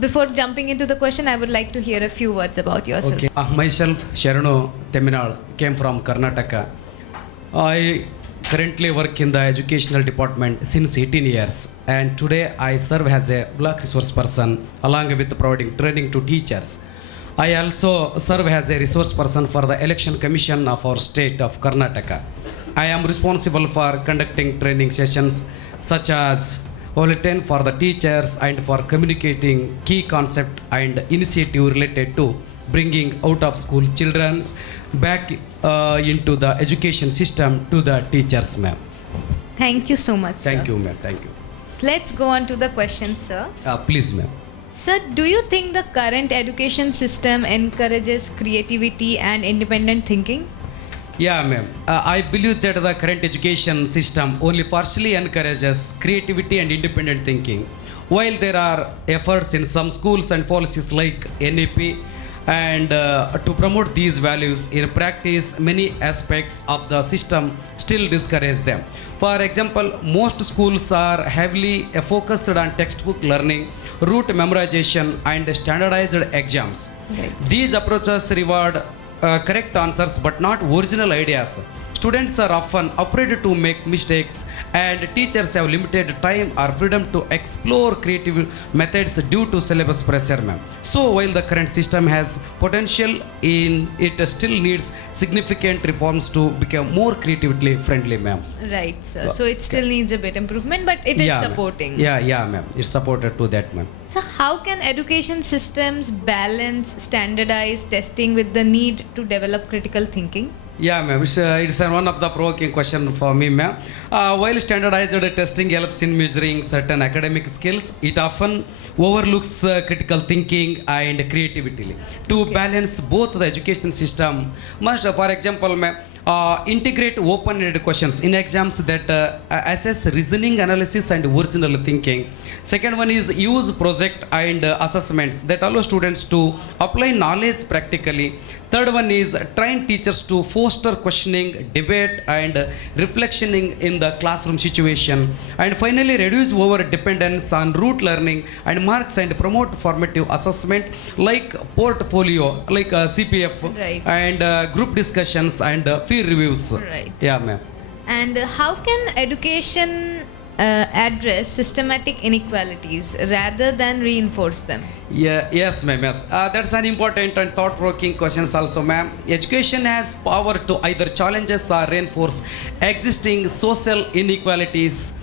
Before jumping into the question, I would like to hear a few words about yourself. Okay. Myself, Sharanappa, Teminal, came from Karnataka. I currently work in the educational department since 18 years, and today I serve as a block resource person along with providing training to teachers. I also serve as a resource person for the election commission of our state of Karnataka. I am responsible for conducting training sessions such as bulletin for the teachers and for communicating key concept and initiative related to bringing out of school children back into the education system to the teachers, ma'am. Thank you so much, Thank sir. you, ma'am. Thank you. Let's go on to the question, sir. Please, ma'am. Sir, do you think the current education system encourages creativity and independent thinking? Yeah, ma'am. I believe that the current education system only partially encourages creativity and independent thinking. While there are efforts in some schools and policies like NEP and to promote these values, in practice, many aspects of the system still discourage them. For example, most schools are heavily focused on textbook learning, rote memorization, and standardized exams. Right. These approaches reward correct answers but not original ideas. Students are often afraid to make mistakes, and teachers have limited time or freedom to explore creative methods due to syllabus pressure, ma'am. So while the current system has potential, it still needs significant reforms to become more creatively friendly, ma'am. Right, sir. So it still needs a bit improvement, but it is Yeah, ma'am. supporting. Yeah, ma'am. It's supported to that, ma'am. So how can education systems balance standardized testing with the need to develop critical thinking? Yeah, ma'am. It's one of the provoking question for me, ma'am. While standardized testing helps in measuring certain academic skills, it often overlooks critical thinking and creativity. To balance both, the education system must, for example, ma'am, integrate open-ended questions in exams that assess reasoning, analysis, and original thinking. Second one is use project and assessments that allow students to apply knowledge practically. Third one is train teachers to foster questioning, debate, and reflection in the classroom situation. And finally, reduce over dependence on rote learning and marks and promote formative assessment like portfolio, like CPF, Right. and group discussions and peer reviews. Right. Yeah, ma'am. And how can education address systematic inequalities rather than reinforce them? Yes, ma'am. Yes, that's an important and thought-provoking questions also, ma'am. Education has power to either challenges or reinforce existing social inequalities.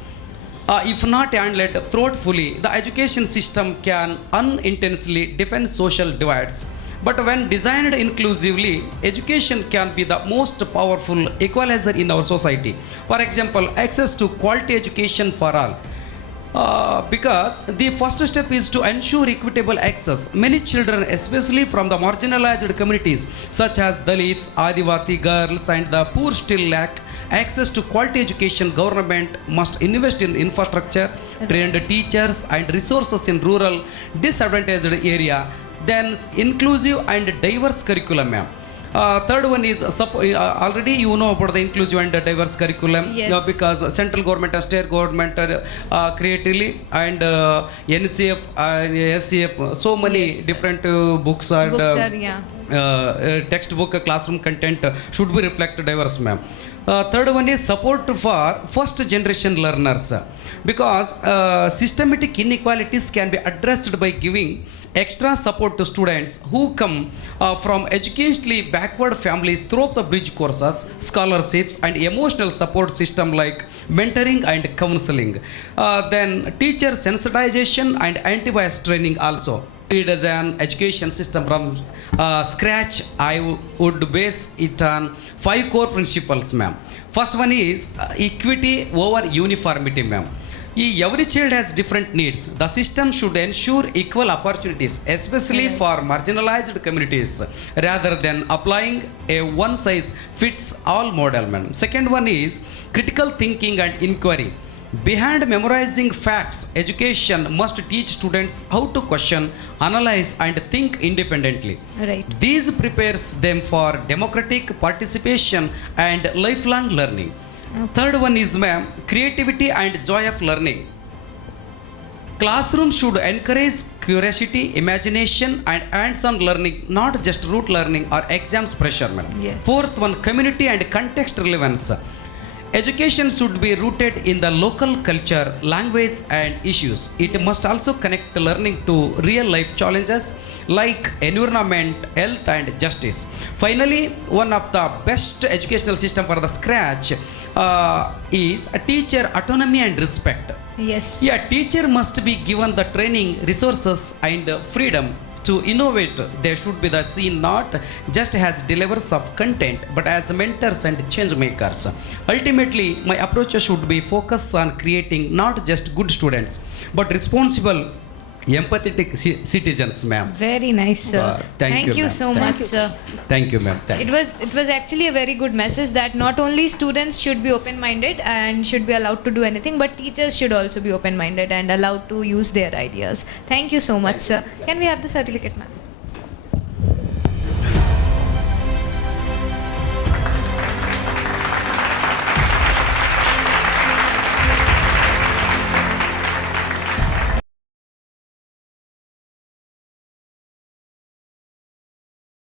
If not handled thoughtfully, the education system can unintentionally defend social divides. But when designed inclusively, education can be the most powerful equalizer in our society. For example, access to quality education for all. Because the first step is to ensure equitable access. Many children, especially from the marginalized communities such as Dalits, Adivasi girls, and the poor, still lack access to quality education. Government must invest in infrastructure, trained teachers, and resources in rural disadvantaged area. Then inclusive and diverse curriculum, ma'am. Third one is already you know about the inclusive and diverse curriculum. Yes. Because central government and state government creatively and NCF and SCF, so many Yes. different books and Books are, yeah. textbook classroom content should be reflected diverse, ma'am. Third one is support for first generation learners, because systematic inequalities can be addressed by giving extra support to students who come from educationally backward families through the bridge courses, scholarships, and emotional support system like mentoring and counseling. Then teacher sensitization and anti-bias training also. It is an education system from scratch. I would base it on 5 core principles, ma'am. First one is equity over uniformity, ma'am. Every child has different needs. The system should ensure equal opportunities, especially for marginalized communities, rather than applying a one-size-fits-all model, ma'am. Second one is critical thinking and inquiry. Behind memorizing facts, education must teach students how to question, analyze, and think independently. Right. These prepares them for democratic participation and lifelong learning. Third one is, ma'am, creativity and joy of learning. Classrooms should encourage curiosity, imagination, and hands-on learning, not just rote learning or exams pressure, ma'am. Yes. Fourth one, community and context relevance. Education should be rooted in the local culture, language, and issues. It must also connect learning to real life challenges like environment, health, and justice. Finally, one of the best educational system for the scratch is a teacher autonomy and respect. Yes. Yeah, teacher must be given the training, resources, and freedom to innovate. They should be the seen not just as delivers of content, but as mentors and change makers. Ultimately, my approach should be focused on creating not just good students, but responsible, empathetic citizens, ma'am. Very nice, sir. Thank you, you ma'am. so Thank much, you. sir. Thank you, ma'am. It was actually a very good message that not only students should be open-minded and should be allowed to do anything, but teachers should also be open-minded and allowed to use their ideas. Thank you so much, sir. Can we have the certificate, ma'am?